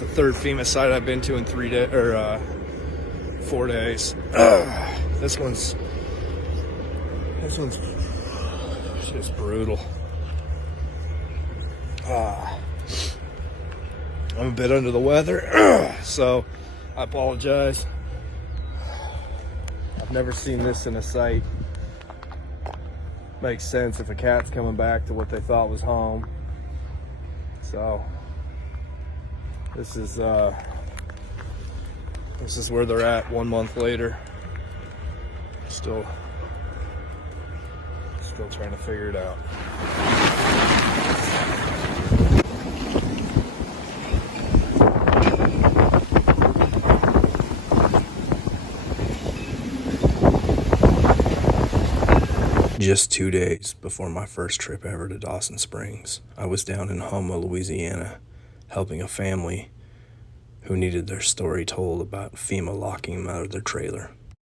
the third FEMA site I've been to in 4 days. This one's just brutal. I'm a bit under the weather, so I apologize. I've never seen this in a site. Makes sense if a cat's coming back to what they thought was home. So this is where they're at 1 month later. Still trying to figure it out. Just 2 days before my first trip ever to Dawson Springs, I was down in Houma, Louisiana, helping a family who needed their story told about FEMA locking them out of their trailer.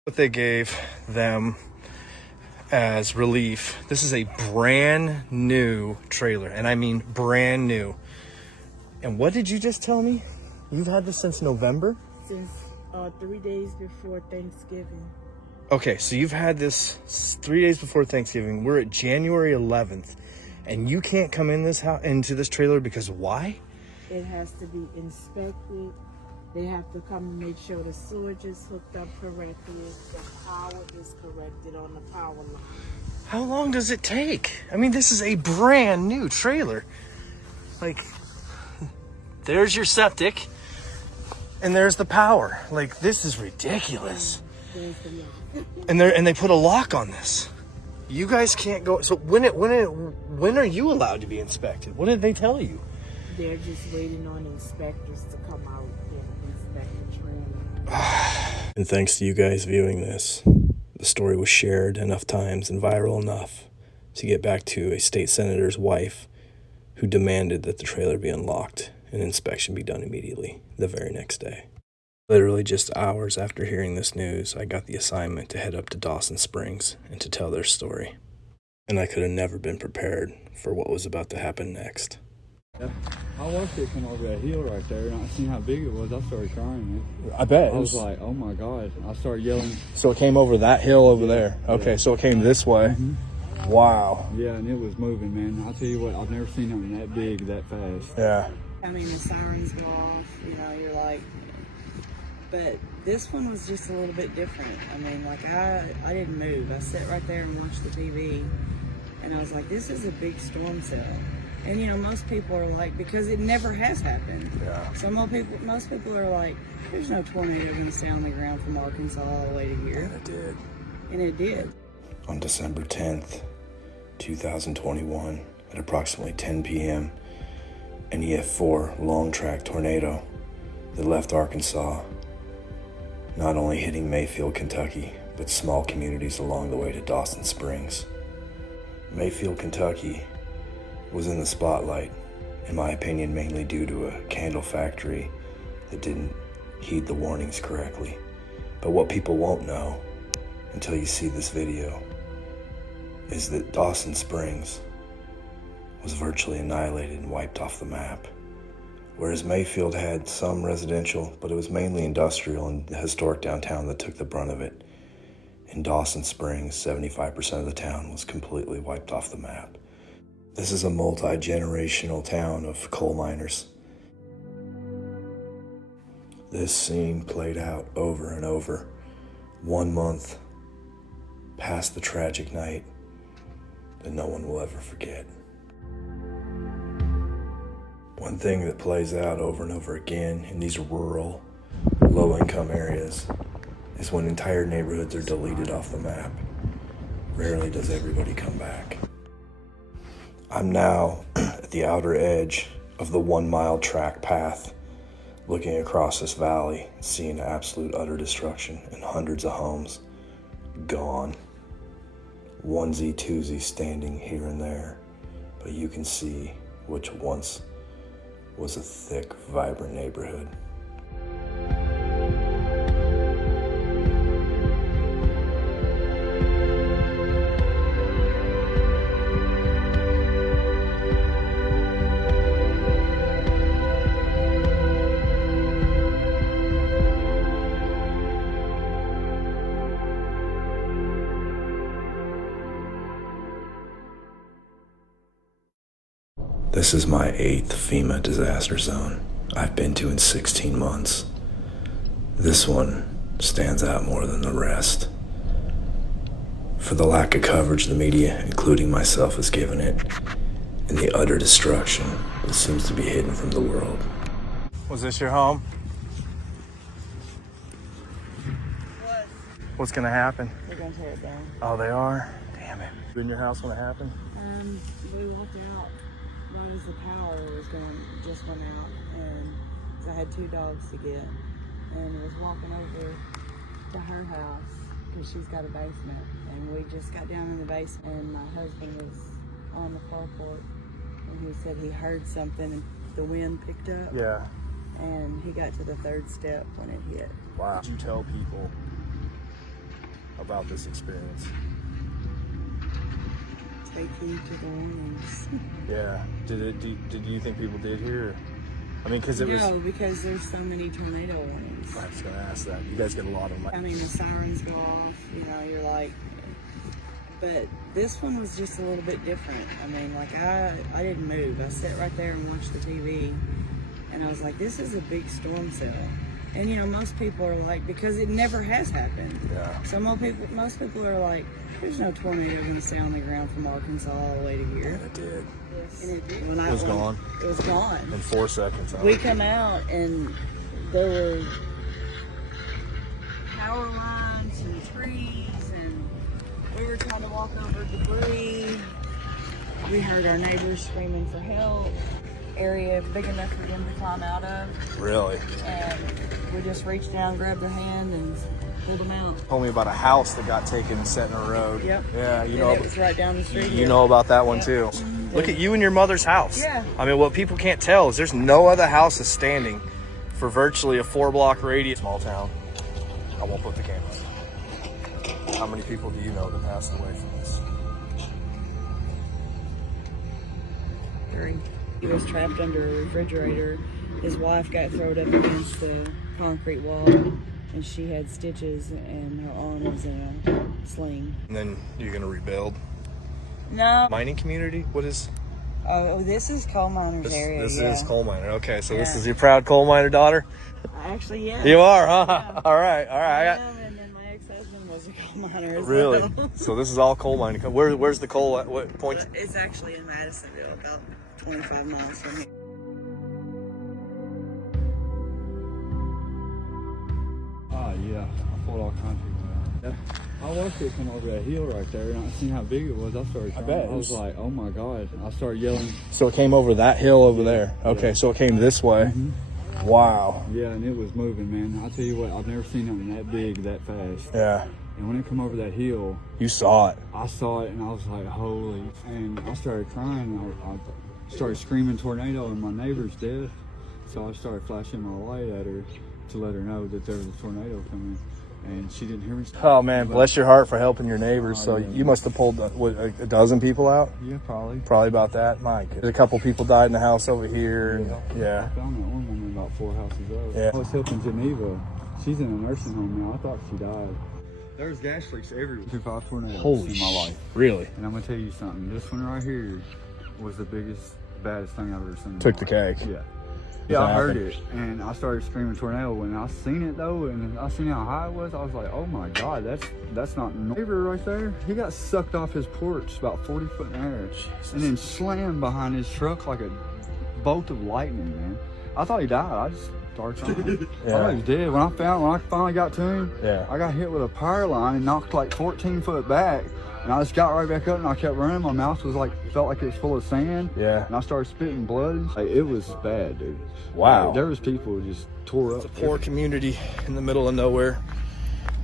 What they gave them as relief, this is a brand new trailer, and I mean brand new. And what did you just tell me? You've had this since November? Since 3 days before Thanksgiving. Okay, so you've had this 3 days before Thanksgiving. We're at January 11th, and you can't come in into this trailer because why? It has to be inspected. They have to come and make sure the sewage is hooked up correctly. The power is corrected on the power line. How long does it take? I mean, this is a brand new trailer. Like, there's your septic, and there's the power. Like, this is ridiculous. There's the lock. And they put a lock on this. You guys can't go. So when are you allowed to be inspected? What did they tell you? They're just waiting on inspectors to come out and inspect the trailer. And thanks to you guys viewing this, the story was shared enough times and viral enough to get back to a state senator's wife who demanded that the trailer be unlocked and inspection be done immediately the very next day. Literally just hours after hearing this news, I got the assignment to head up to Dawson Springs and to tell their story. And I could have never been prepared for what was about to happen next. Yeah. I watched it come over that hill right there, and I seen how big it was. I started crying, man. I bet. I was like, oh my God. I started yelling. So it came over that hill over there. Okay, yeah. so it came this way. Mm-hmm. Wow. Yeah, and it was moving, man. I'll tell you what, I've never seen something that big, that fast. Yeah. I mean, the sirens go off, you're like, but this one was just a little bit different. I mean, like, I didn't move. I sat right there and watched the TV, and I was like, this is a big storm cell. And, most people are like, because it never has happened. Yeah. So most people are like, there's no tornado going to stay on the ground from Arkansas all the way to here. And it did. And it did. On December 10th, 2021, at approximately 10 p.m., an EF-4 long-track tornado that left Arkansas, not only hitting Mayfield, Kentucky, but small communities along the way to Dawson Springs. Mayfield, Kentucky was in the spotlight, in my opinion, mainly due to a candle factory that didn't heed the warnings correctly. But what people won't know until you see this video is that Dawson Springs was virtually annihilated and wiped off the map. Whereas Mayfield had some residential, but it was mainly industrial and the historic downtown that took the brunt of it. In Dawson Springs, 75% of the town was completely wiped off the map. This is a multi-generational town of coal miners. This scene played out over and over, 1 month past the tragic night that no one will ever forget. One thing that plays out over and over again in these rural, low-income areas is when entire neighborhoods are deleted off the map. Rarely does everybody come back. I'm now at the outer edge of the 1 mile track path, looking across this valley, seeing absolute utter destruction and hundreds of homes gone. Onesie, twosie standing here and there, but you can see which once was a thick, vibrant neighborhood. This is my 8th FEMA disaster zone I've been to in 16 months. This one stands out more than the rest for the lack of coverage the media, including myself, has given it, and the utter destruction that seems to be hidden from the world. Was this your home? What? What's gonna happen? They're gonna tear it down. Oh, they are? Damn it. You in your house when it happened? We walked out right as the power just went out, and so I had 2 dogs to get, and was walking over to her house because she's got a basement, and we just got down in the basement, and my husband was on the carport, and he said he heard something, and the wind picked up. Yeah. And he got to the 3rd step when it hit. Wow. Did you tell people about this experience? Take heed to the warnings. Yeah. Did you think people did hear? I mean, because it was... No, because there's so many tornado warnings. I was going to ask that. You guys get a lot of them. I mean, the sirens go off, you're like... But this one was just a little bit different. I mean, like, I didn't move. I sat right there and watched the TV. And I was like, this is a big storm cell. And, most people are like, because it never has happened. Yeah. So most people are like, there's no tornado going to stay on the ground from Arkansas all the way to here. And it did. Yes. And it did. It was gone. It was gone. In 4 seconds. We come out and there were power lines and trees, and we were trying to walk over debris. We heard our neighbors screaming for help. Area big enough for them to climb out of. Really? And we just reached down, grabbed their hand, and pulled them out. Told me about a house that got taken and set in a road. Yep. Yeah, And it was right down the street. You know about that one Yep. too. Mhm. Look at you and your mother's house. Yeah. I mean, what people can't tell is there's no other houses standing for virtually a 4-block radius. Small town. I won't put the cameras. How many people do you know that passed away from this? 3. He was trapped under a refrigerator. His wife got thrown up against the concrete wall, and she had stitches, and her arm was in a sling. And then you're gonna rebuild. No. Mining community? What is Oh, this is coal miners this? area. This yeah. is coal miner. Okay, so this Yeah. is your proud coal miner daughter. Actually, yeah. You are, huh? Yeah. All right, all right. And then my ex-husband was a coal miner as Really? well. So this is all coal mining. Where's the coal at? What point? It's actually in Madisonville, about 25 miles from here. Yeah, I fought all kinds of people. Yeah. I watched it come over that hill right there, and I seen how big it was. I started crying. bet. I was like, oh my God. I started yelling. So it came over that hill over there. Okay, Yeah. so it came this way. Mhm. Wow. Yeah, and it was moving, man. I'll tell you what, I've never seen nothing that big, that fast. Yeah. And when it come over that hill, You saw it. I saw it and I was like, holy. And I started crying. I started screaming tornado, and my neighbor's dead. So I started flashing my light at her to let her know that there was a tornado coming. And she didn't hear me. Oh man, bless your heart for helping your neighbors. Oh, So yeah. you must have pulled a dozen people out. Yeah, probably. Probably about that. My goodness. A couple people died in the house over here. And, yeah. I found that one woman about 4 houses over. Yeah. I was helping Geneva. She's in a nursing home now. I thought she died. There's gas leaks everywhere. 5 tornadoes in my life. Really? And I'm gonna tell you something. This one right here was the baddest thing I've ever seen. in Took my the life. cake. Yeah. Yeah, I heard happened? it, and I started screaming tornado. When I seen it though, and I seen how high it was, I was like, "Oh my God, that's not neighbor right there." He got sucked off his porch about 40 foot in the air, and then slammed behind his truck like a bolt of lightning. Man, I thought he died. I just started crying. I thought he was dead. When I finally got to him, Yeah. I got hit with a power line and knocked like 14 foot back. And I just got right back up and I kept running. My mouth was felt like it was full of sand. Yeah. And I started spitting blood. Like, it was bad, dude. Wow. Like, there was people who just tore up. It's a poor community in the middle of nowhere,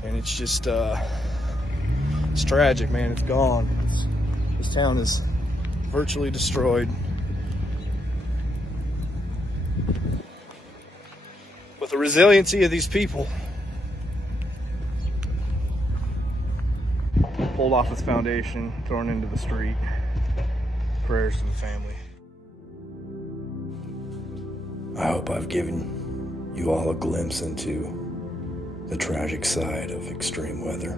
and it's just it's tragic, man. It's gone. This town is virtually destroyed. But the resiliency of these people pulled off its foundation, thrown into the street. Prayers to the family. I hope I've given you all a glimpse into the tragic side of extreme weather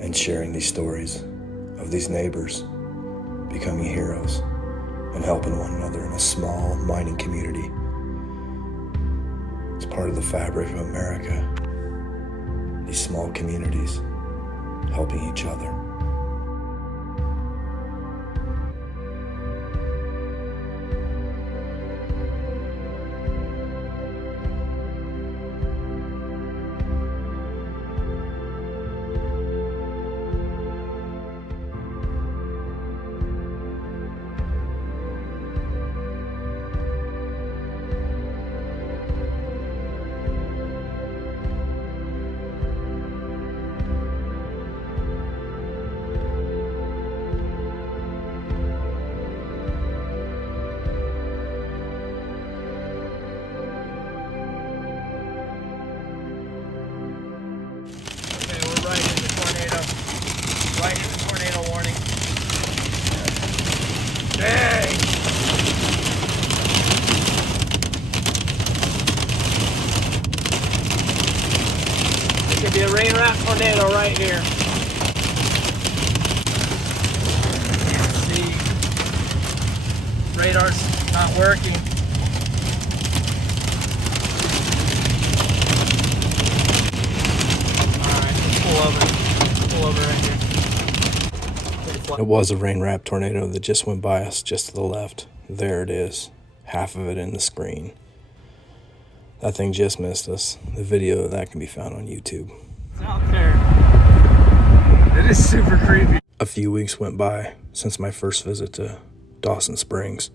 and sharing these stories of these neighbors becoming heroes and helping one another in a small mining community. It's part of the fabric of America. These small communities helping each other. Right in the tornado. Right in the tornado warning. Dang! There could be a rain wrap tornado right here. See, radar's not working. Pull over right here. It was a rain-wrapped tornado that just went by us just to the left. There it is, half of it in the screen. That thing just missed us. The video of that can be found on YouTube. It's out there. It is super creepy. A few weeks went by since my first visit to Dawson Springs.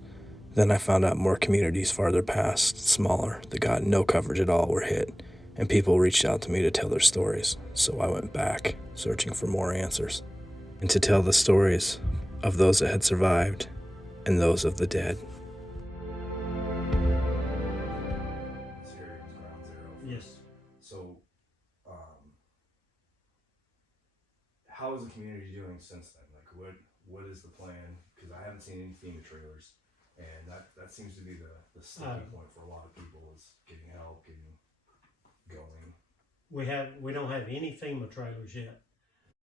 Then I found out more communities farther past, smaller, that got no coverage at all were hit. And people reached out to me to tell their stories, so I went back, searching for more answers, and to tell the stories of those that had survived and those of the dead. Yes. So, how is the community doing since then? Like, what is the plan? Because I haven't seen any FEMA trailers, and that seems to be the sticking point for a lot of people is getting help, getting going. We don't have any FEMA trailers yet.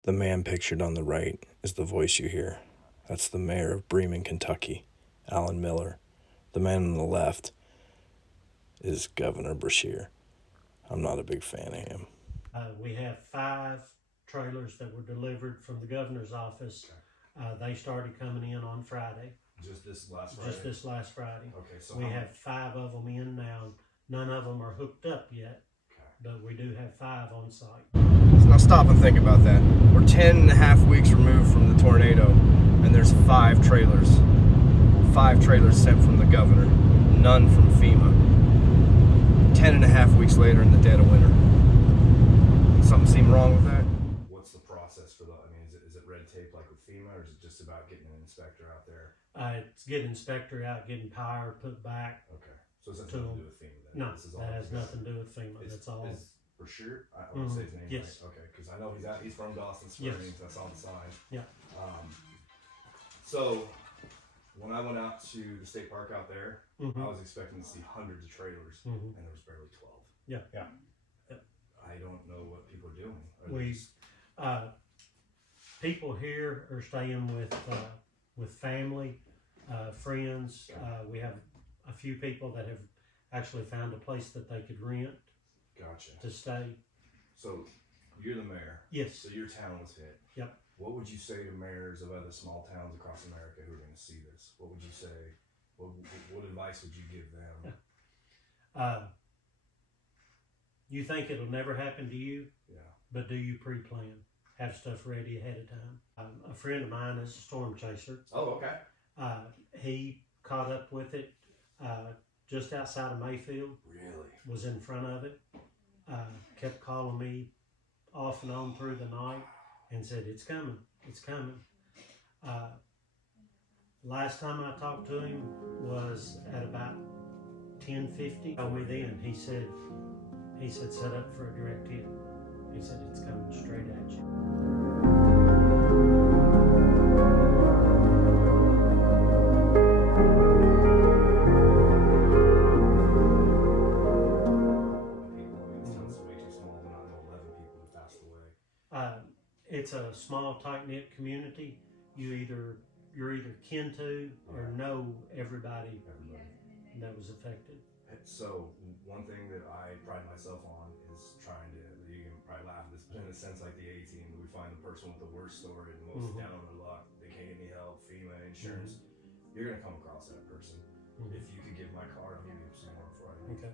The man pictured on the right is the voice you hear. That's the mayor of Bremen, Kentucky, Alan Miller. The man on the left is Governor Brashear. I'm not a big fan of him. We have 5 trailers that were delivered from the governor's office. They started coming in on Friday. Just this last Friday? Just this last Friday. Okay, so we have 5 of them in now. None of them are hooked up yet, but we do have 5 on site. So now stop and think about that. We're 10.5 weeks removed from the tornado, and there's 5 trailers. 5 trailers sent from the governor, none from FEMA. 10.5 weeks later in the dead of winter. Something seem wrong with that? What's the process for that? I mean, is it red tape like with FEMA, or is it just about getting an inspector out there? It's getting inspector out, getting power put back. Okay, so it's nothing to do with FEMA then? No, this is all that has nothing to do with FEMA. It's, that's all. For sure. I want to say his name yes. right. Okay, because I know he's from Dawson Springs. Yes. That's on the sign. Yeah. So when I went out to the state park out there, I was expecting to see hundreds of trailers, and there was barely 12. Yeah. Yeah. I don't know what people are doing. People here are staying with family, friends. We have a few people that have actually found a place that they could rent. Gotcha. To stay. So you're the mayor. Yes. So your town was hit. Yep. What would you say to mayors of other small towns across America who are going to see this? What would you say? What advice would you give them? You think it'll never happen to you? Yeah. But do you pre-plan? Have stuff ready ahead of time? A friend of mine is a storm chaser. Oh, okay. He caught up with it just outside of Mayfield. Really? Was in front of it. Kept calling me off and on through the night and said, it's coming, it's coming. Last time I talked to him was at about 10:50. Told me then, he said, set up for a direct hit. He said, it's coming straight at you. It's a small, tight-knit community. You either you're either kin to or know everybody that was affected. So one thing that I pride myself on is trying to, you can probably laugh at this, but in a sense like the A-team, we find the person with the worst story, the most down on their luck, they can't get any help, FEMA, insurance, you're gonna come across that person. If you could give my card, I'll give you some more before I leave. Okay.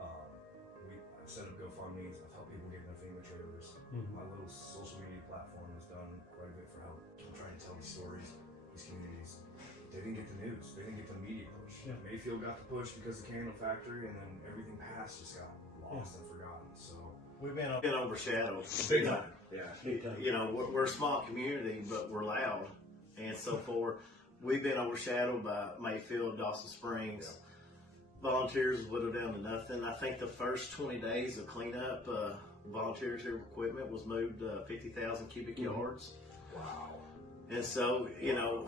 I've set up GoFundMe's, I've helped people get in their FEMA trailers. My little social media platform has done quite a bit for help. I'm trying to tell these stories, these communities. They didn't get the news, they didn't get the media push. Yeah. Mayfield got the push because of the Cannon factory, and then everything past just got lost and forgotten. So We've been overshadowed. big time. Yeah. Big time. You know, we're a small community, but we're loud. And so we've been overshadowed by Mayfield, Dawson Springs. Volunteers whittled down to nothing. I think the first 20 days of cleanup, volunteers' equipment was moved 50,000 cubic yards. Wow. And so,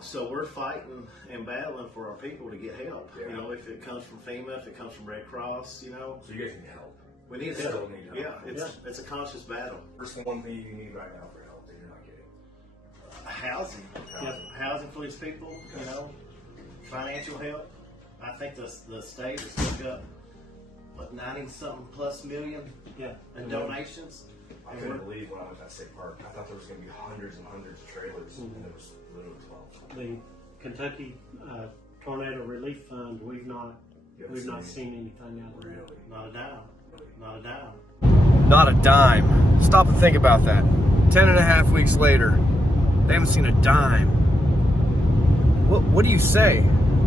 so we're fighting and battling for our people to get help. Yeah. You know, if it comes from FEMA, if it comes from Red Cross, So you guys need help. we need Still help. need help. Yeah, it's a conscious battle. First thing, one thing you need right now for help that you're not getting. Housing for these people, financial help. I think the state has took up, 90-something plus million in donations. I couldn't believe when I was at State Park. I thought there was going to be hundreds and hundreds of trailers, and there was literally 12. The Kentucky Tornado Relief Fund, we've not seen anything out of it. Really? Not a dime. Not a dime. Not a dime. Stop and think about that. 10.5 weeks later, they haven't seen a dime. What do you say?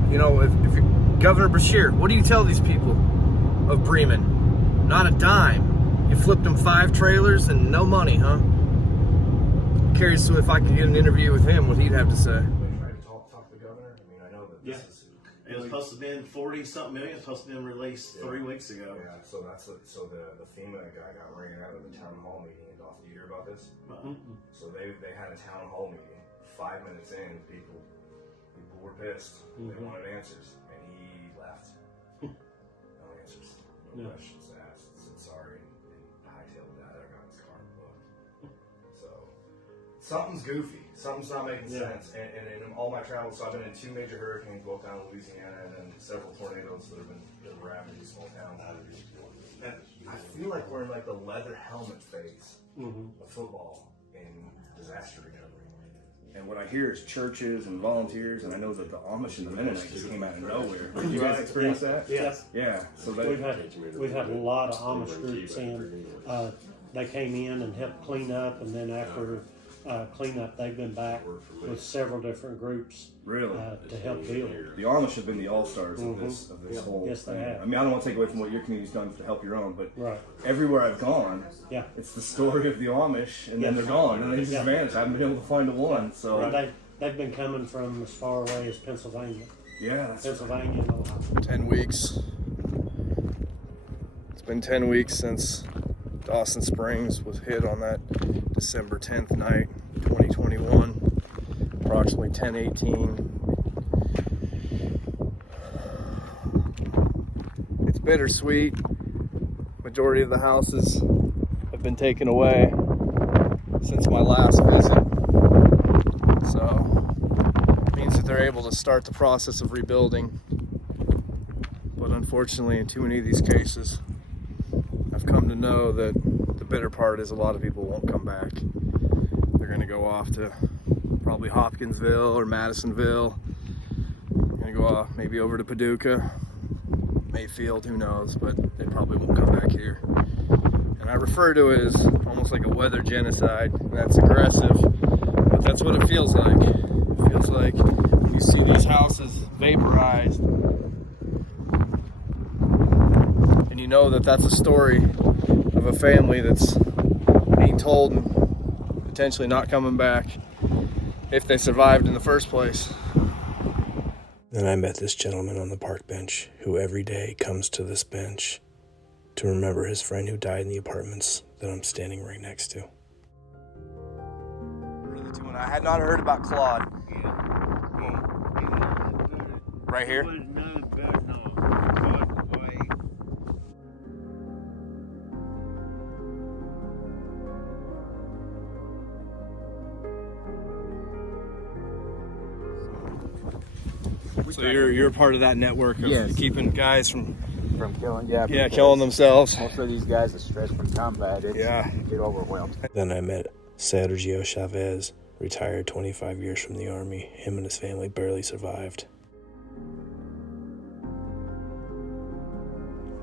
If you're Governor Bashir, what do you tell these people of Bremen? Not a dime. You flipped them 5 trailers and no money, huh? Curious if I could get an interview with him, what he'd have to say. They tried to talk to the governor. I mean, I know that this is. It was supposed to have been 40-something million. It was supposed to have been released 3 weeks ago. Yeah, so the FEMA guy got ran out of the town hall meeting in Dawson. Did you hear about this? So they had a town hall meeting. 5 minutes in, people were pissed. They wanted answers, and he left. No answers, no questions asked. Said sorry and hightailed that. I got his car booked. So something's goofy. Something's not making sense. And in all my travels, so I've been in 2 major hurricanes, both down in Louisiana, and then several tornadoes that have ravaged these small towns. And I feel like we're in like the leather helmet phase of football in disaster recovery. And what I hear is churches and volunteers, and I know that the Amish and the Mennonites just came out of nowhere. Did you guys experience that? Yes. Yeah. So We've had a lot of Amish groups in. They came in and helped clean up, and then after cleanup, they've been back with several different groups really to help build. the Amish have been the all-stars of this whole Yes, they thing. have. I mean, I don't want to take away from what your community's done to help your own, but Right. everywhere I've gone, Yeah. it's the story of the Amish, and then they're gone, and they just vanished. I haven't been able to find a one. So They've been coming from as far away as Pennsylvania. yeah, that's Pennsylvania and Ohio. 10 weeks. It's been 10 weeks since Dawson Springs was hit on that December 10th night, 2021, approximately 10:18. It's bittersweet. Majority of the houses have been taken away since my last visit. So, it means that they're able to start the process of rebuilding. But unfortunately, in too many of these cases, I've come to know that the bitter part is a lot of people won't come back. They're going to go off to probably Hopkinsville or Madisonville. They're going to go off maybe over to Paducah, Mayfield, who knows, but they probably won't come back here. And I refer to it as almost like a weather genocide. That's aggressive, but that's what it feels like. It feels like when you see these houses vaporized, and you know that that's a story of a family that's being told and potentially not coming back if they survived in the first place. Then I met this gentleman on the park bench who every day comes to this bench to remember his friend who died in the apartments that I'm standing right next to. I had not heard about Claude. Right here? So you're part of that network of Yes. keeping guys from killing. killing themselves. Most of these guys are stressed from combat. Get overwhelmed. Then I met Sergio Chavez, retired 25 years from the Army. Him and his family barely survived.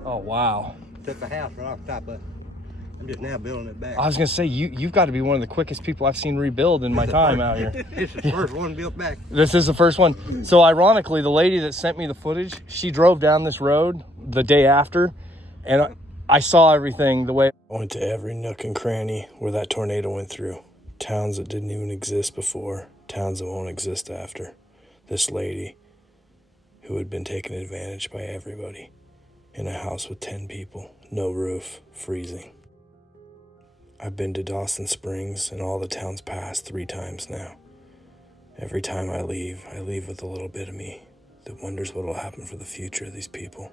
Oh wow! Took the house right off the top of it. I'm just now building it back. I was gonna say you've got to be one of the quickest people I've seen rebuild in my time out here. This is the first one built back. This is the first one. So ironically, the lady that sent me the footage, she drove down this road the day after, and I saw everything the way. I went to every nook and cranny where that tornado went through. Towns that didn't even exist before, towns that won't exist after. This lady who had been taken advantage by everybody in a house with 10 people, no roof, freezing. I've been to Dawson Springs and all the towns past 3 times now. Every time I leave with a little bit of me that wonders what will happen for the future of these people.